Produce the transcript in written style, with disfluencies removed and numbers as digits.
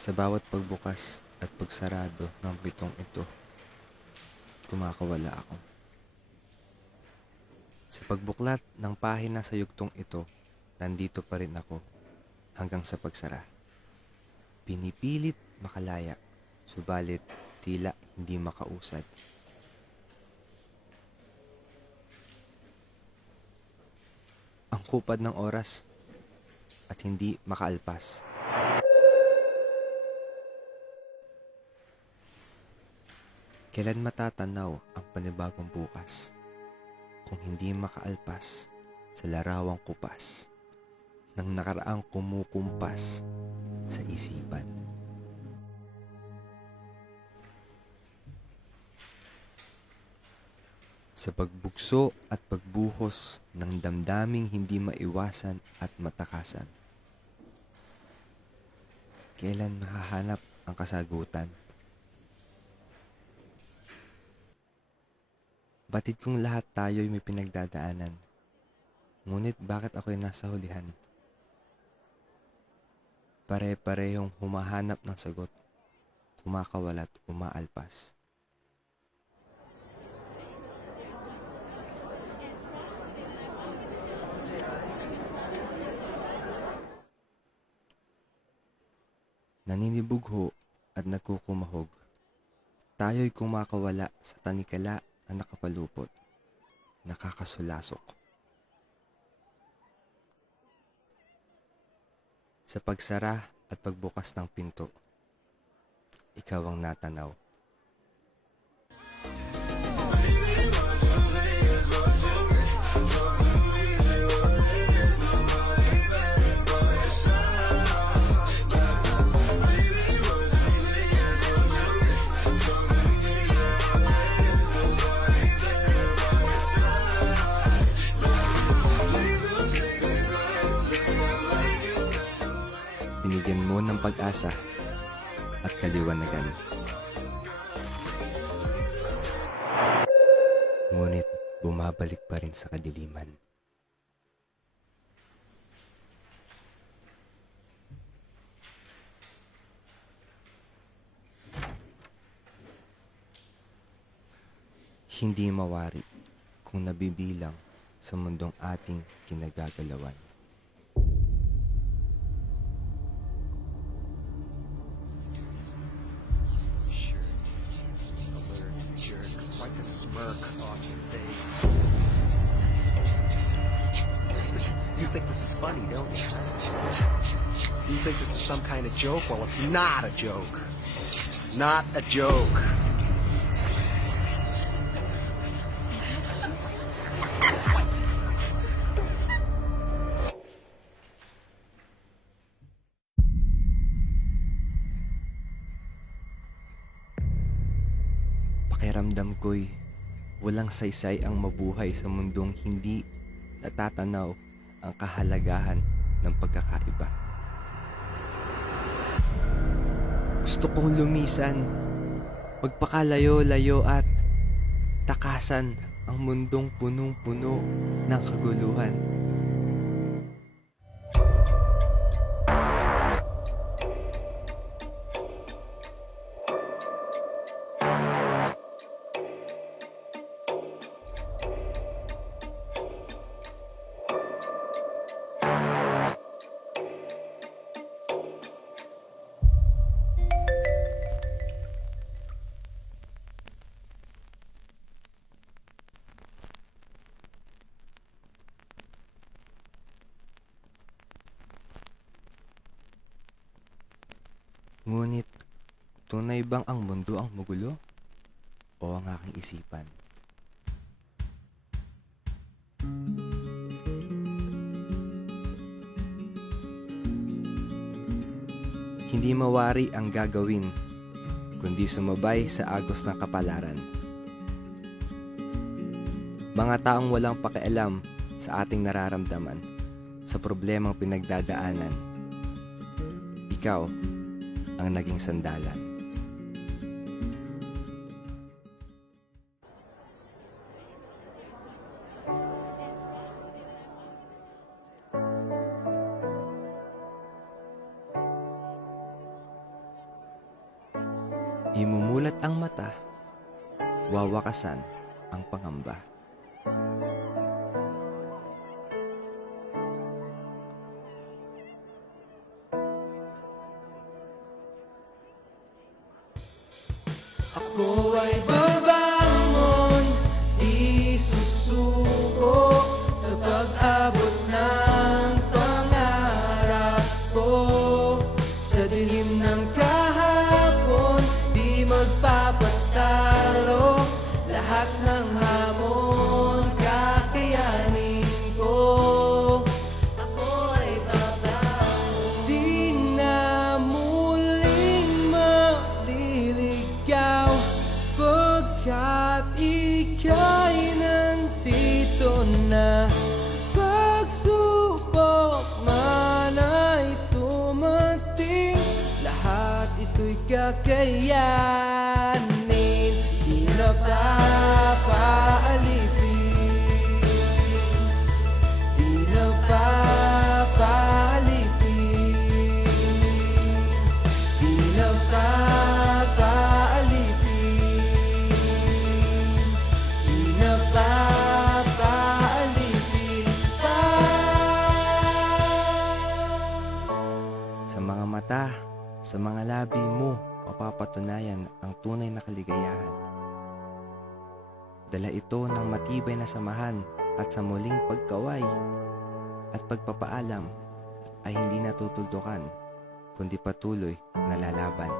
Sa bawat pagbukas at pagsarado ng pitong ito, kumakawala ako. Sa pagbuklat ng pahina sa yugtong ito, nandito pa rin ako hanggang sa pagsara. Pinipilit makalaya, subalit tila hindi makausad. Ang kupad ng oras at hindi makaalpas. Kailan matatanaw ang panibagong bukas kung hindi makaalpas sa larawang kupas ng nakaraang kumukumpas sa isipan? Sa pagbugso at pagbuhos ng damdaming hindi maiwasan at matakasan, kailan mahahanap ang kasagutan? Batid kong lahat tayo'y may pinagdadaanan. Ngunit bakit ako'y nasa hulihan? Pare-parehong humahanap ng sagot, kumakawala't umaalpas. Naninibugho at nagkukumahog. Tayo'y kumakawala sa tanikala na nakapalupot, nakakasulasok. Sa pagsara at pagbukas ng pinto, ikaw ang natanaw. Binigyan mo ng pag-asa at kaliwanagan. Ngunit bumabalik pa rin sa kadiliman. Hindi mawari kung nabibilang sa mundong ating kinagagalawan. Like a smirk on your face. You think this is funny, don't you? You think this is some kind of joke? Well, it's not a joke. Not a joke. Pakiramdam ko'y walang saysay ang mabuhay sa mundong hindi natatanaw ang kahalagahan ng pagkakaiba. Gusto kong lumisan, magpakalayo-layo at takasan ang mundong punong-puno ng kaguluhan. Ngunit, tunay bang ang mundo ang magulo? O ang aking isipan? Hindi mawari ang gagawin, kundi sumabay sa agos ng kapalaran. Mga taong walang pakialam sa ating nararamdaman, sa problemang pinagdadaanan. Ikaw ang naging sandalan. Imumulat ang mata, wawakasan ang pangamba. Ako ay babangon, di susuko sa pag-abot ng pangarap ko. Sa dilim ng kahapon, di magpapatalo. Lahat ng hamon, kakayanin ko. Ako ay babangon, di na muling maliligaw, pagkat ika'y nandito na. Pagsubok man ay tumating, lahat ito'y kakayanin. Di na papaalipin, di na papaalipin, di na papaalipin, di na papaalipin pa. Sa mga mata, sa mga labi mo, mapapatunayan ang tunay na kaligayahan. Dala ito ng matibay na samahan at sa muling pagkaway at pagpapaalam ay hindi natutuldukan, kundi patuloy na lalaban.